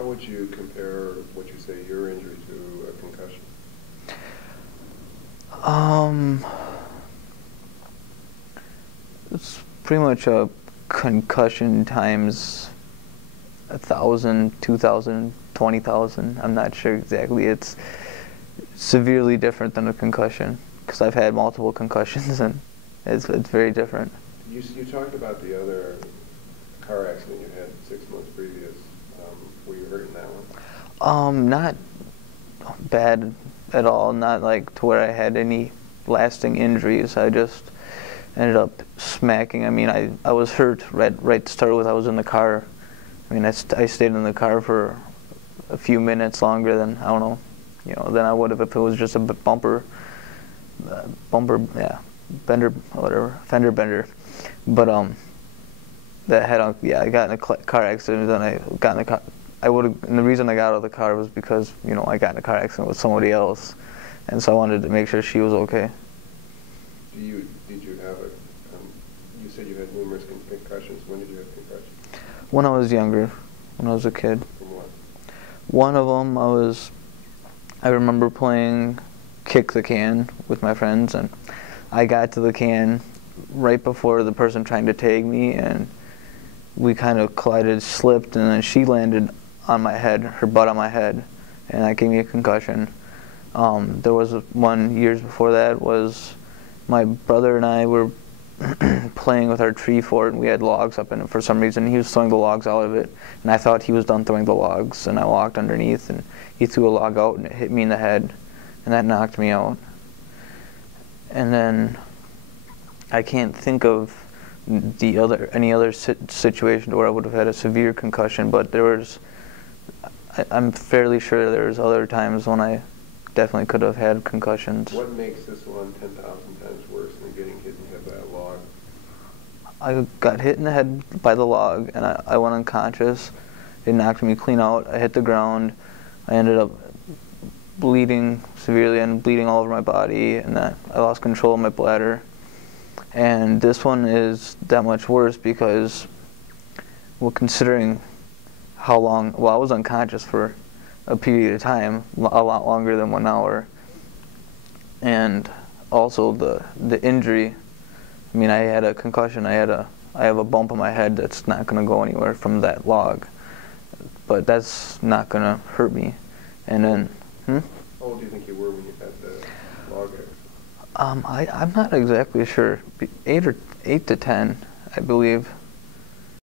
How would you compare what you say your injury to a concussion? It's pretty much a concussion times 1,000, 2,000, 20,000. I'm not sure exactly. It's severely different than a concussion because I've had multiple concussions and it's very different. You talked about the other car accident you had 6 months previous. Were you hurt in that one? Not bad at all. Not like to where I had any lasting injuries. I just ended up smacking. I mean, I was hurt right to start with. I was in the car. I mean, I stayed in the car for a few minutes longer than, I don't know, than I would have if it was just a bumper, yeah, bender, whatever, fender bender. But that head-on, yeah, I got in a car accident. Then I got in the car. And the reason I got out of the car was because I got in a car accident with somebody else, and so I wanted to make sure she was okay. Did you have you said you had numerous concussions. When did you have concussions? When I was younger, when I was a kid. From what? One of them, I remember playing kick the can with my friends, and I got to the can right before the person trying to tag me, and we kind of collided, slipped, and then she landed on my head, her butt on my head, and that gave me a concussion. There was one years before that was my brother and I were playing with our tree fort, and we had logs up in it for some reason. He was throwing the logs out of it, and I thought he was done throwing the logs, and I walked underneath, and he threw a log out, and it hit me in the head, and that knocked me out. And then I can't think of any other situation where I would have had a severe concussion, but I'm fairly sure there was other times when I definitely could have had concussions. What makes this one 10,000 times worse than getting hit in the head by a log? I got hit in the head by the log, and I went unconscious. It knocked me clean out. I hit the ground. I ended up bleeding severely and bleeding all over my body, and I lost control of my bladder. And this one is that much worse because, well, considering how long, well, I was unconscious for a period of time, a lot longer than 1 hour. And also the injury, I mean, I had a concussion, I have a bump on my head that's not going to go anywhere from that log. But that's not going to hurt me. And then, How old do you think you were when you had the log accident? I'm not exactly sure. 8 to 10, I believe.